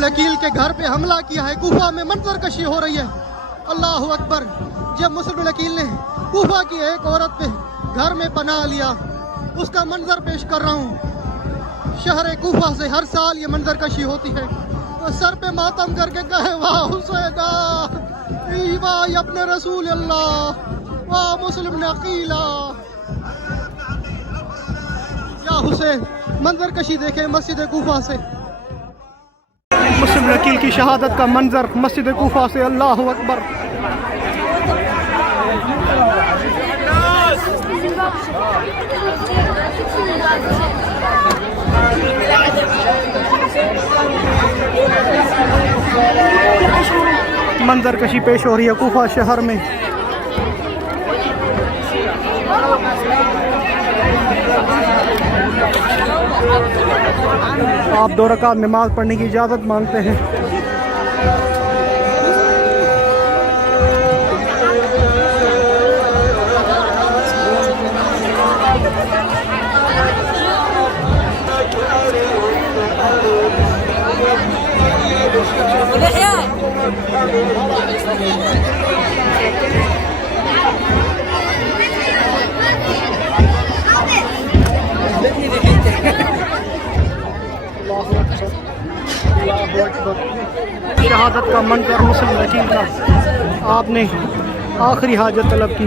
मुस्लिम वकील के घर पे हमला किया है। कूफा में मंजर कशी हो रही है। अल्लाह अकबर। जब मुस्लिम वकील ने कूफा की एक औरत पे घर में पनाह लिया, उसका मंजर पेश कर रहा हूँ। शहर कूफा से हर साल ये मंजर कशी होती है। तो सर पे मातम करके कहे वाह हुसैना, वाह अपने रसूल अल्लाह, वाह मुस्लिम वकीला, या हुसैन। मंजर कशी देखे मस्जिद कूफा से। मुस्लिम वकील की शहादत का मंजर मस्जिद कूफा से। अल्लाह अकबर। मंजर कशी पेश हो रही है कूफा शहर में। आप 2 रकात नमाज पढ़ने की इजाज़त मांगते हैं। शहादत का मंजर मुस्लिम वकील का। आपने आखिरी हाजत तलब की,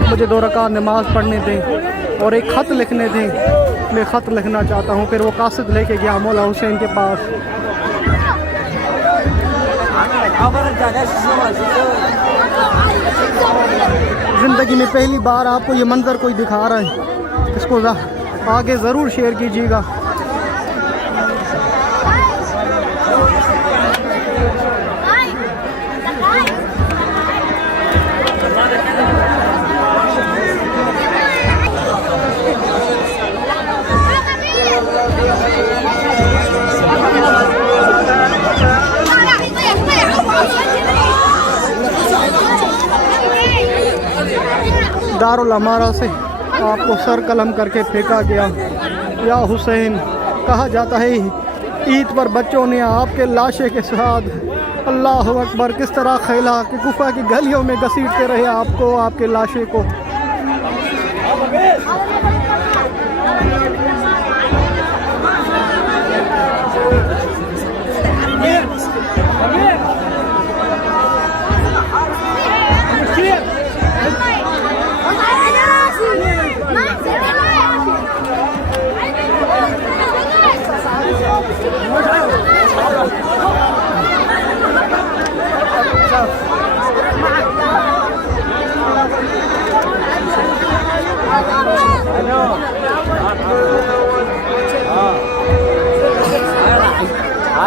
मुझे 2 रकात नमाज पढ़ने दें और एक ख़त लिखने दें। मैं ख़त लिखना चाहता हूँ। फिर वो कासिद लेके गया मौला हुसैन के पास। ज़िंदगी में पहली बार आपको ये मंजर कोई दिखा रहा है, इसको आगे ज़रूर शेयर कीजिएगा। दारुल अमारा से आपको सर कलम करके फेंका गया। या हुसैन। कहा जाता है ईद पर बच्चों ने आपके लाशे के साथ अल्लाह अकबर किस तरह खेला कि कूफा की गलियों में घसीटते रहे आपको, आपके लाशे को।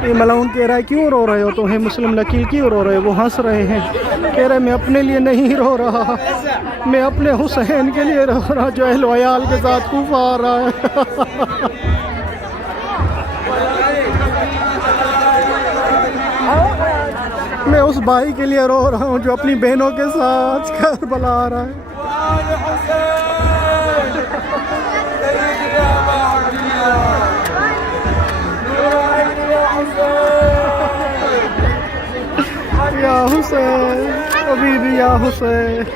ये मलाउन कह रहा है क्यों रो रहे हो? तो है मुस्लिम वकील क्यों रो रहे हो? वो हंस रहे हैं, कह रहे मैं अपने लिए नहीं रो रहा, मैं अपने हुसैन के लिए रो रहा जो अहल वयाल के साथ कूफा आ रहा है। मैं उस भाई के लिए रो रहा हूँ जो अपनी बहनों के साथ करबला आ रहा है। या हुसैन, अभी भी या हुसैन।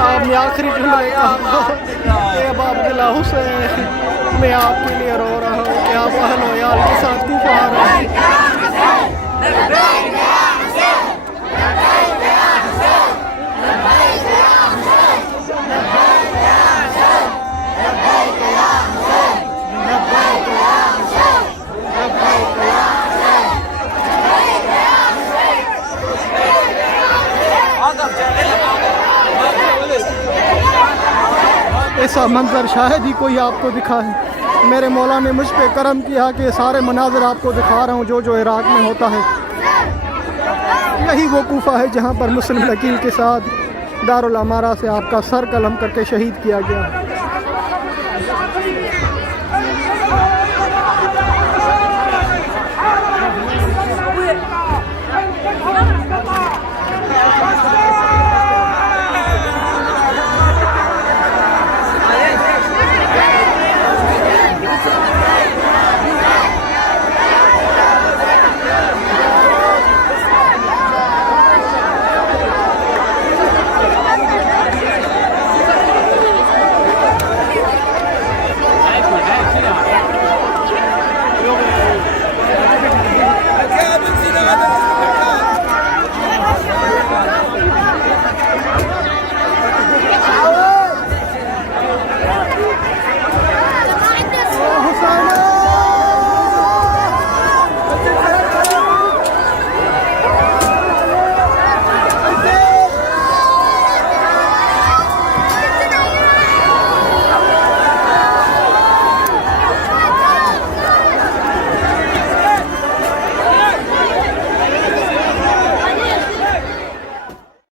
आपने आखिरी जुमले कहा अब्दुल्ला हुसैन, मैं आपके लिए रो रहा हूँ कि आप अहल वयाल के साथ कूफा आ रहे हैं। ऐसा मंजर शायद ही कोई आपको दिखाए। मेरे मौला ने मुझ पे करम किया कि सारे मनाज़िर आपको दिखा रहा हूँ जो इराक़ में होता है। यही वो कूफा है जहाँ पर मुस्लिम अकील के साथ दारुल अमारा से आपका सर कलम करके शहीद किया गया।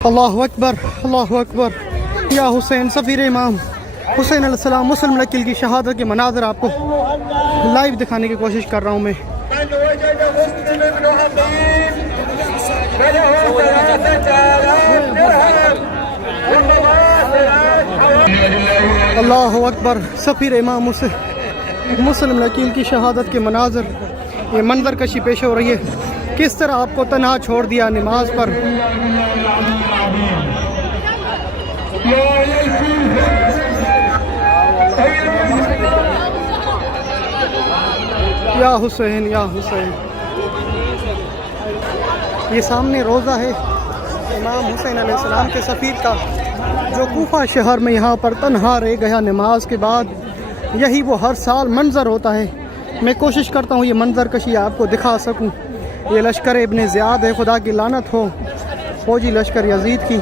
अल्लाहु अकबर, अल्लाहु अकबर। या हुसैन सफ़ीर इमाम हुसैन अलैहिस्सलाम मुस्लिम अकील की शहादत के मनाज़िर आपको लाइव दिखाने की कोशिश कर रहा हूँ मैं। अल्लाहु अकबर। सफ़ीर इमाम मुस्लिम अकील की शहादत के मनाज़िर, ये मंजर कशी पेश हो रही है। किस तरह आपको तन्हा छोड़ दिया नमाज पर। या हुसैन, या हुसैन। ये सामने रोज़ा है इमाम हुसैन अलैहिस्सलाम के सफ़ीर का, जो कूफा शहर में यहाँ पर तन्हा रह गया नमाज के बाद। यही वो हर साल मंजर होता है। मैं कोशिश करता हूँ ये मंजर कशी आपको दिखा सकूँ। ये लश्कर इब्न ज़ियाद है, खुदा की लानत हो फौजी लश्कर यजीद की।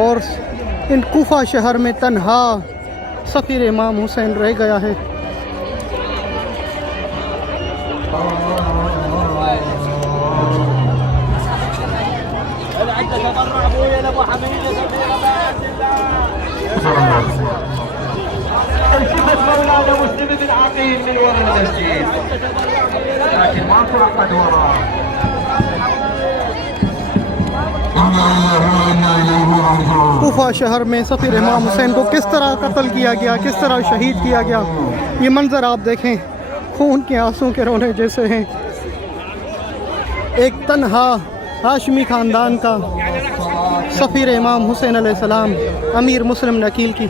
और इन कूफा शहर में तन्हा सफ़ीर इमाम हुसैन रह गया है। कूफा शहर में सफ़ीर इमाम हुसैन को किस तरह कत्ल किया गया, किस तरह शहीद किया गया, ये मंजर आप देखें। खून के आंसू के रोने जैसे हैं। एक तन्हा हाशमी ख़ानदान का सफ़ीर इमाम हुसैन अलैहिस्सलाम अमीर मुस्लिम अकील की।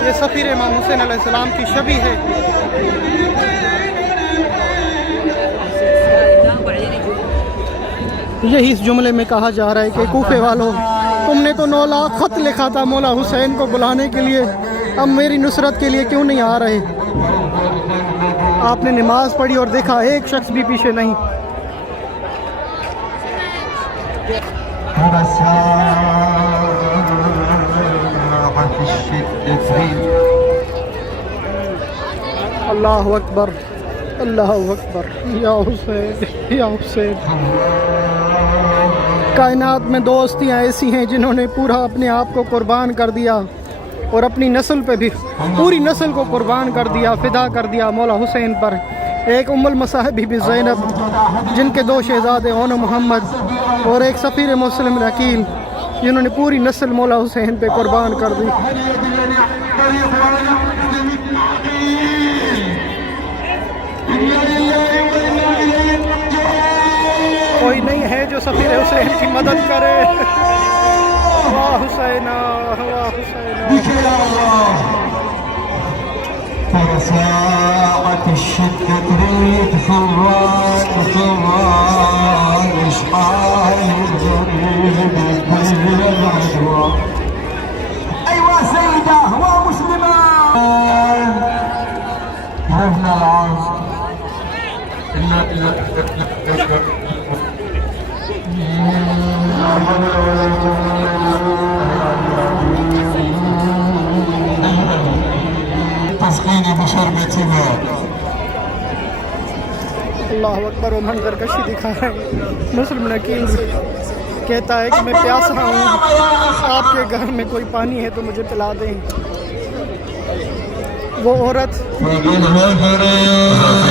ये सफ़ीर इमाम हुसैन अलैहिस्सलाम की शबी है। यही इस जुमले में कहा जा रहा है कि कूफे वालों, तुमने तो 9 लाख ख़त लिखा था मौला हुसैन को बुलाने के लिए, अब मेरी नुसरत के लिए क्यों नहीं आ रहे। आपने नमाज पढ़ी और देखा एक शख्स भी पीछे नहीं। अल्लाहु अकबर, अल्लाहु अकबर। या हुसैन, या हुसैन। कायनात में दो हस्तियाँ ऐसी हैं जिन्होंने पूरा अपने आप को कुर्बान कर दिया और अपनी नस्ल पे भी पूरी नस्ल को कुर्बान कर दिया, फिदा कर दिया मौला हुसैन पर। एक उम्मुल मसाहिब बीबी ज़ैनब, जिनके 2 शहज़ादे ओन मोहम्मद, और एक सफ़ीर मुस्लिम अकील, जिन्होंने पूरी नस्ल मौला हुसैन पे कुर्बान कर दी। कोई नहीं है जो सफ़ीर हुसैन की मदद करे। वाह हुसैना, वाह हुसैना। अल्लाह अकबर, वो मंजर कशी दिखा रहे हैं। मुस्लिम नकील कहता है कि मैं प्यासा हूँ, आपके घर में कोई पानी है तो मुझे पिला दें। वो औरत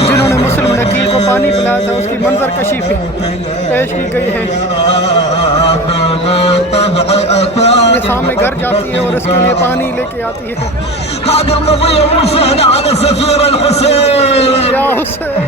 जिन्होंने मुस्लिम नकील को पानी पिलाया था उसकी मंजर कशी पेश की गई है। ये सामने घर जाती है और इसके लिए पानी लेके आती है। या हुसैन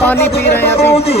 पानी पी रहे हैं अभी।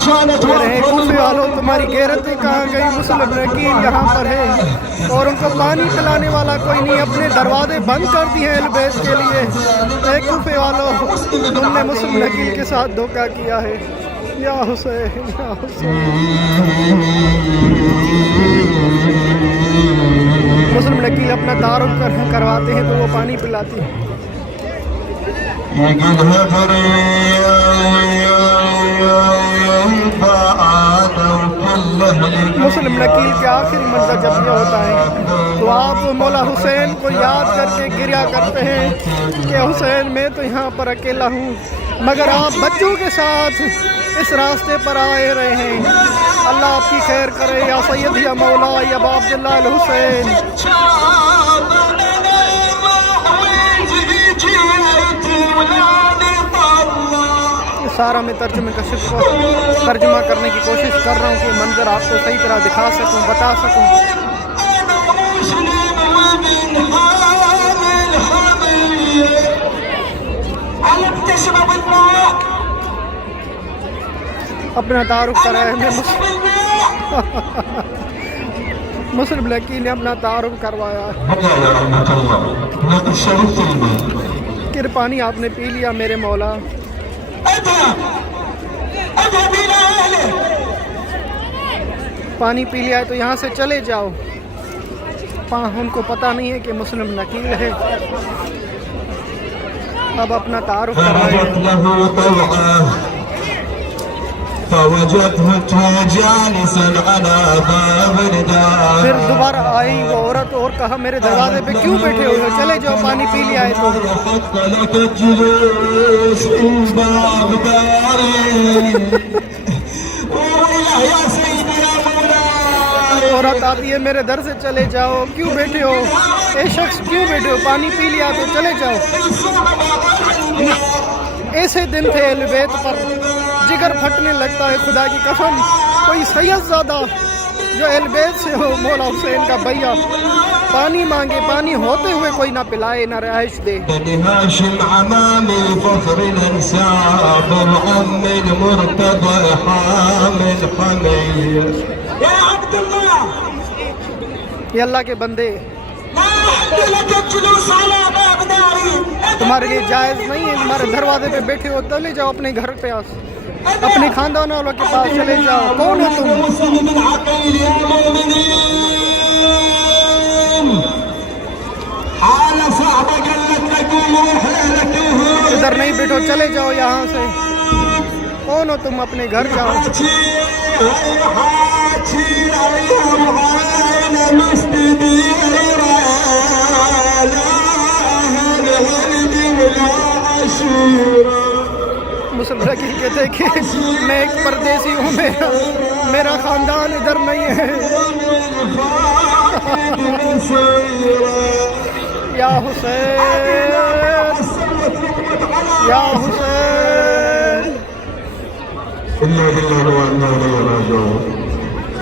कूफे वालों, तुम्हारी गैरतें कहाँ गई? मुस्लिम नकील यहाँ पर है और उनको पानी पिलाने वाला कोई नहीं, अपने दरवाजे बंद कर दिए हैं अहल-ए-बैत के लिए। कूफे वालों, तुमने मुस्लिम नकील के साथ धोखा किया है। या हुसैन, या हुसैन। मुस्लिम नकील अपना तारुफ करवाते हैं तो वो पानी पिलाती है। मुस्लिम नकील के आखिरी मंजर जब यह होता है तो आप मौला हुसैन को याद करके गिरिया करते हैं कि हुसैन मैं तो यहाँ पर अकेला हूँ, मगर आप बच्चों के साथ इस रास्ते पर आए रहे हैं। अल्लाह आपकी खैर करे या सैयद या मौला या बाब अब्दुल्लाह अल हुसैन। सारा मैं तर्जुमा करने की कोशिश कर रहा हूँ कि मंजर आपको सही तरह दिखा सकूँ, बता सकूँ। अपना तारुफ कराया मैं मुस्लिम लड़की ने अपना तारुफ करवाया कि पानी आपने पी लिया मेरे मौला। पानी पी लिया है तो यहाँ से चले जाओ। उनको पता नहीं है कि मुस्लिम नकील है। अब अपना तारुफ कराएं। फिर दोबारा आई वो औरत और कहा मेरे दरवाजे पे क्यों बैठे हुए हो, चले जाओ, पानी पी लिया है तो। औरत आती है मेरे दर से चले जाओ, क्यों बैठे हो, ए शख्स क्यों बैठे हो, पानी पी लिया तो चले जाओ। ऐसे दिन थे अहल-ए-बैत पर जिगर फटने लगता है, खुदा की कसम। कोई सैयदज़ादा जो अहल-ए-बैत से हो, मौला हुसैन का भैया, पानी मांगे, पानी होते हुए कोई ना पिलाए ना रिहाइश दे। ये अल्लाह के बंदे, तुम्हारे लिए जायज़ नहीं है, तुम्हारे दरवाजे पे बैठे हो, चले जाओ अपने घर पे, अपने खानदान वालों के पास चले जाओ। कौन हो तुम? इधर नहीं बैठो, चले जाओ यहाँ से। कौन हो तुम? अपने घर जाओ। मुस्लिम रकील कहते कि मैं एक परदेसी हूँ, मेरा खानदान इधर नहीं है। या हुसैन, या हुसैन।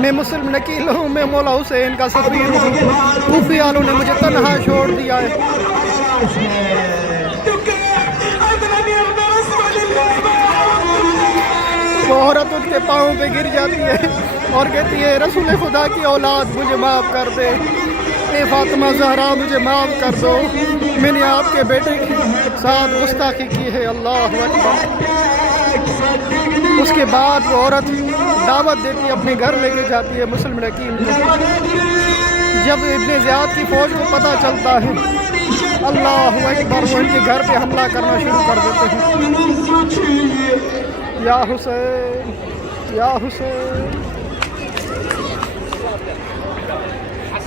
मैं मुस्लिम नकील हूँ, मैं मौला हुसैन का सफीर हूँ। सूफी वालों ने मुझे तन्हा छोड़ दिया है। वो औरत उसके पाँव पे गिर जाती है और कहती है, रसूल खुदा की औलाद मुझे माफ़ कर दे, ए फातिमा ज़हरा मुझे माफ़ कर दो, मैंने आपके बेटे के साथ गुस्ताखी की है। अल्लाह अकबर। उसके बाद वो औरत दावत देती है, अपने घर लेके जाती है मुस्लिम नकील को। जब इब्ने ज़ियाद की फ़ौज को पता चलता है, अल्लाह अकबर, वो इनके घर पे हमला करना शुरू कर देते हैं। या हुसैन, या हुसैन।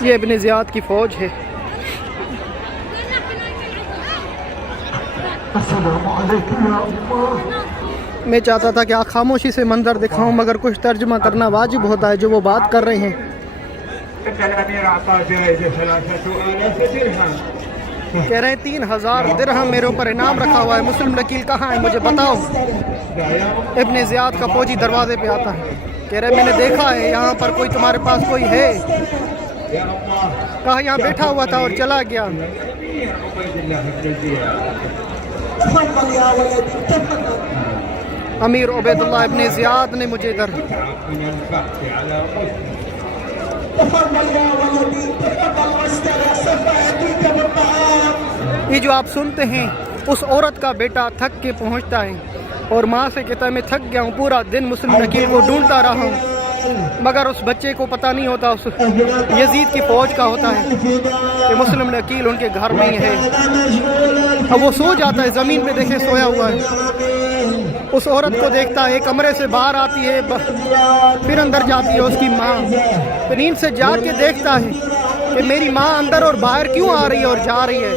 ये इब्ने ज़ियाद की फ़ौज है। मैं चाहता था कि आप खामोशी से मंजर दिखाऊं, मगर कुछ तर्जुमा करना वाजिब होता है जो वो बात कर रहे हैं। कह रहे हैं 3000 दिरहम मेरे ऊपर इनाम रखा हुआ है। मुस्लिम नकील कहाँ है, मुझे बताओ। इब्ने ज़ियाद का फौजी दरवाजे पे आता है, कह रहे मैंने देखा है यहाँ पर कोई, तुम्हारे पास कोई है? कहा यहाँ बैठा हुआ था और चला गया। अमीर उबैदुल्लाह इब्ने ज़ियाद ने मुझे इधर ये जो आप सुनते हैं, उस औरत का बेटा थक के पहुंचता है और माँ से कहता है मैं थक गया हूँ, पूरा दिन मुस्लिम नकील को ढूंढता रहा हूँ, मगर उस बच्चे को पता नहीं होता, उस यजीद की फ़ौज का होता है कि मुस्लिम नकील उनके घर में ही है। अब वो सो जाता है, ज़मीन पे देखे सोया हुआ है। उस औरत को देखता है, कमरे से बाहर आती है, फिर अंदर जाती है उसकी माँ। फिर नींद से जाग के देखता है कि मेरी माँ अंदर और बाहर क्यों आ रही है और जा रही है।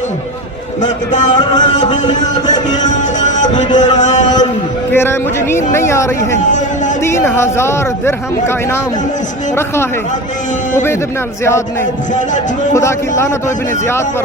कह रहा है मुझे नींद नहीं आ रही है। 3000 दिरहम का इनाम रखा है उबैद इब्न ज़ियाद ने। खुदा की लानत हो इब्न ज़ियाद पर।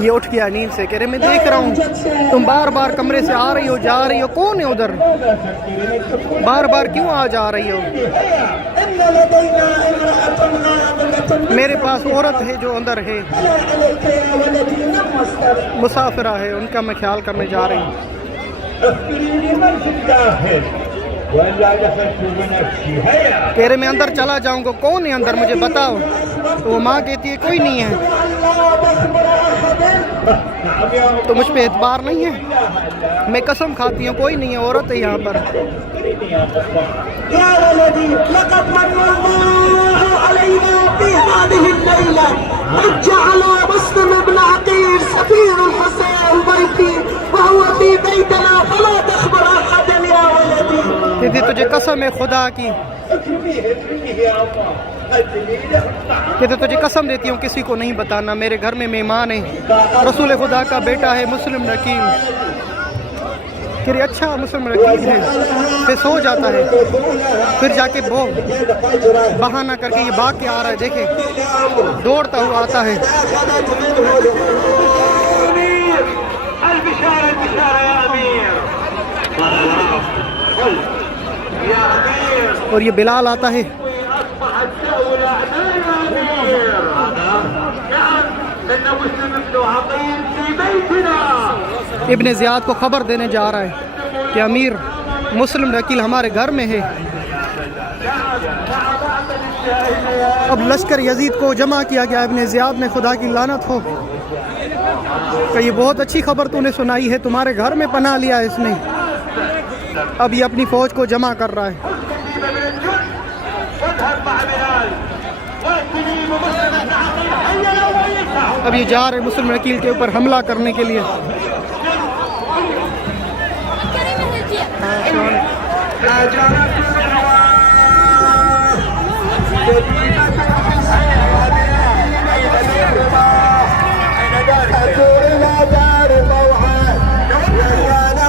ये उठ गया नींद से, कह रहे मैं देख रहा हूँ तुम बार बार कमरे से आ रही हो जा रही हो, कौन है उधर, बार बार क्यों आ जा रही हो? मेरे पास औरत है जो अंदर है, मुसाफिरा है, उनका मैं ख्याल करने जा रही हूँ। कह रहे मैं अंदर चला जाऊंगा, कौन है अंदर मुझे बताओ। तो वो माँ कहती है कोई नहीं है। तो मुझ पे एतबार नहीं है, मैं कसम खाती हूँ कोई नहीं है, औरत है यहाँ पर। कहती तुझे कसम है खुदा की, कहते तुझे कसम देती हूँ किसी को नहीं बताना, मेरे घर में मेहमान है, रसूल खुदा का बेटा है मुस्लिम नकील। फिर अच्छा मुस्लिम नकील है, फिर सो जाता है, फिर जाके वो बहाना करके ये भाग के आ रहा है, देखे दौड़ता हुआ आता है। और ये बिलाल आता है। इब्ने ज़ियाद को खबर देने जा रहा है कि अमीर मुस्लिम नकील हमारे घर में है। अब लश्कर यजीद को जमा किया गया। इब्ने ज़ियाद ने खुदा की लानत हो कि ये बहुत अच्छी खबर तूने सुनाई है, तुम्हारे घर में पनाह लिया है इसने। अब ये अपनी फ़ौज को जमा कर रहा है। अब ये जा रहे मुस्लिम वकील के ऊपर हमला करने के लिए।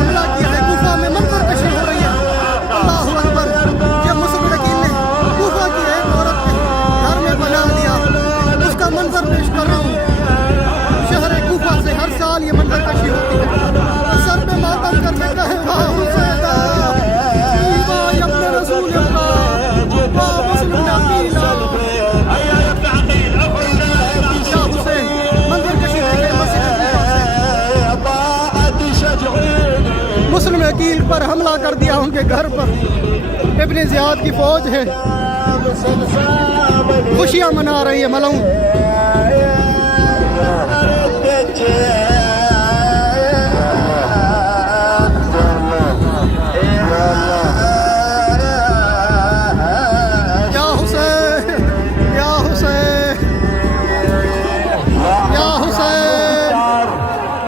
हमला किया है कूफा में मंजर कशी हो रही है अल्लाह अकबर जब मुस्लिम वकील ने कूफा की एक औरत के घर में बना लिया उसका मंजर पेश कर रहा हूँ शहर कूफा से हर साल ये मंजर कशी होती है सर पे मातम करने का है वाह हुसैन वाह अपने रसूल अल्लाह वाह मुस्लिम वकील या हुसैन मंजर कशी देखे मस्जिद कूफा से मुस्लिम वकील पर हमला कर दिया उनके घर पर इब्ने ज़ियाद की फौज है खुशियां मना रही है मलऊं या हुसैन या हुसैन या हुसैन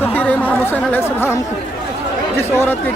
सफीर इमाम हुसैन अलैहिस्सलाम को जिस औरत के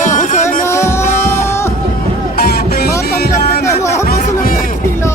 या हुसैन मातम करने का हुआ मुस्लिम वकीला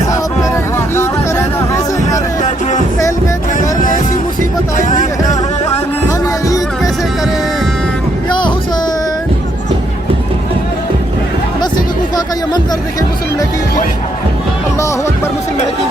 इंसाफ करें ईद करें तो कैसे करें एलमे के घर में ऐसी मुसीबत आई हुई है हम ये ईद कैसे करें या हुसैन मस्जिद कूफा का ये मंजर देखे मुस्लिम वकील की अल्लाह अकबर मुस्लिम वकील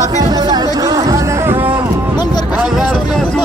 सफीर मुस्लिम वकील मंजर का कूफा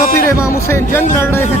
सफीर इमाम हुसैन जंग लड़ रहे हैं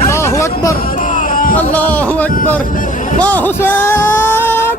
अल्लाह अकबर अल्लाह अकबर वाह हुसैन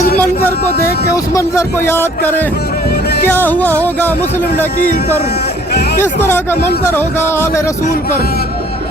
इस मंजर को देख के उस मंजर को याद करें क्या हुआ होगा मुस्लिम वकील पर किस तरह का मंजर होगा आले रसूल पर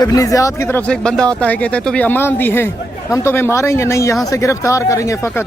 इब्ने ज़ियाद की तरफ से एक बंदा आता है कहते हैं तो भी अमान दी है हम तुम्हें मारेंगे नहीं यहाँ से गिरफ्तार करेंगे फ़कत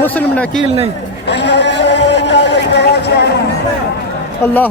मुस्लिम वकील ने अल्लाह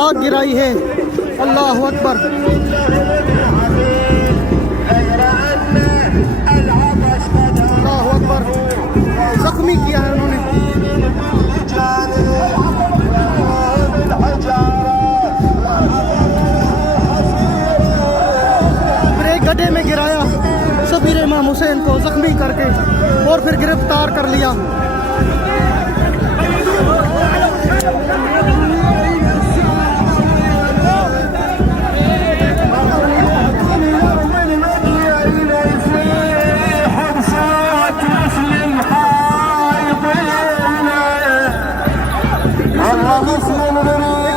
आग गिराई है। अल्लाह अकबर। अल्लाह अकबर। जख्मी किया है उन्होंने। फिर एक गड्ढे में गिराया सबीर इमाम हुसैन को जख्मी करके और फिर गिरफ्तार कर लिया।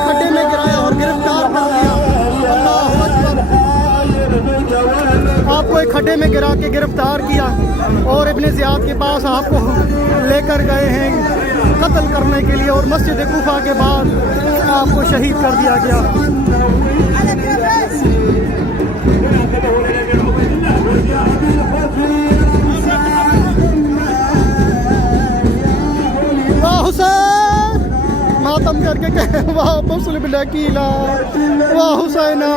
खड्डे में गिराया और गिरफ्तार कर लिया। अल्लाह अकबर। आपको एक खड्डे में गिरा के गिरफ्तार किया और इब्ने ज़ियाद के पास आपको लेकर गए हैं कत्ल करने के लिए और मस्जिद कूफा के बाद आपको शहीद कर दिया गया। वाह हुसैन मातम करके कहे वाह मुस्लिम लकीला वाह हुसैना।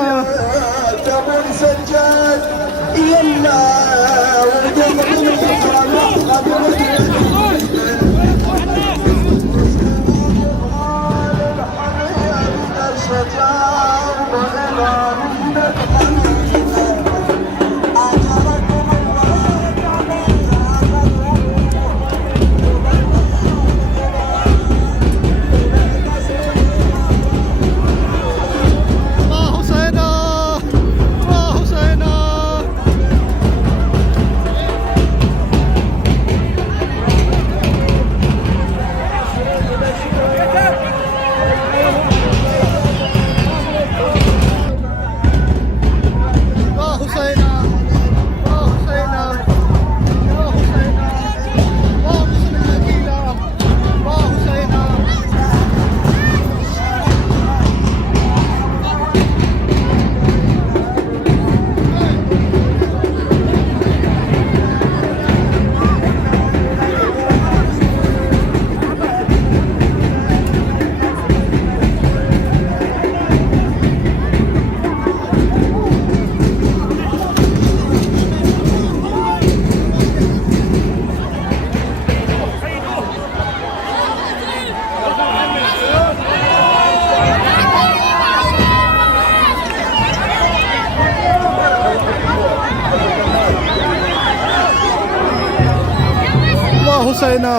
हुसैना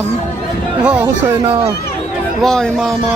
वाह हुसैना वाह इमामा।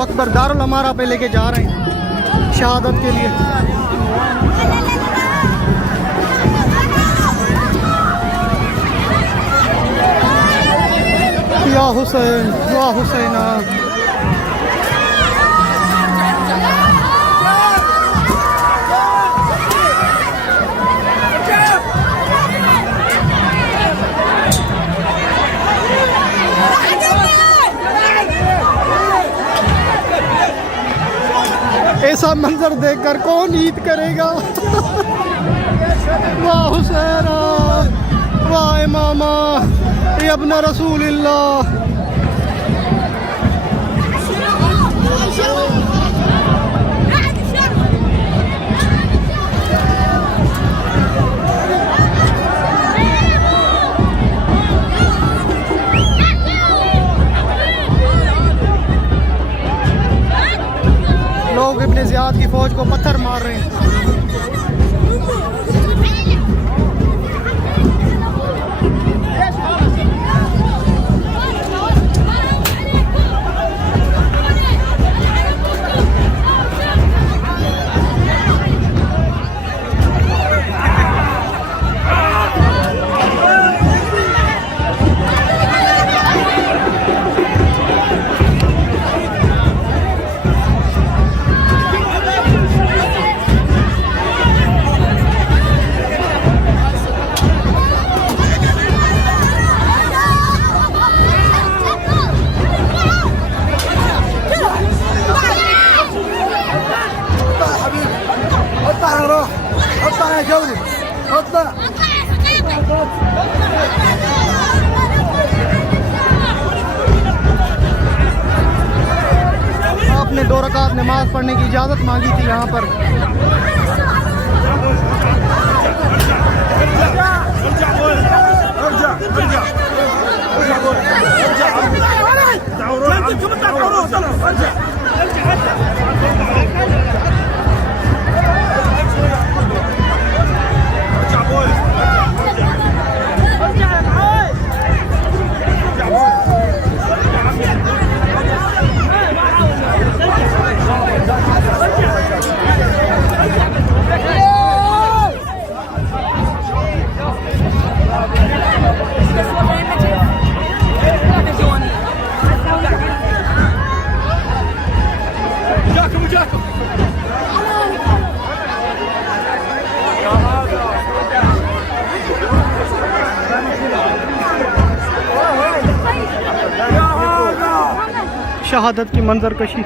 अकबर दारुल अमारा पे लेके जा रहे हैं शहादत के लिए। या हुसैन वाह हुसैना। ऐसा मंजर देखकर कौन ईद करेगा। वाह हुसैना वाह इमामा या इब्न रसूलिल्लाह। लोग इब्ने ज़ियाद जमात की फौज को पत्थर मार रहे हैं। आपने 2 रकात नमाज पढ़ने की इजाज़त मांगी थी यहाँ पर। शहादत की मंजर कशी।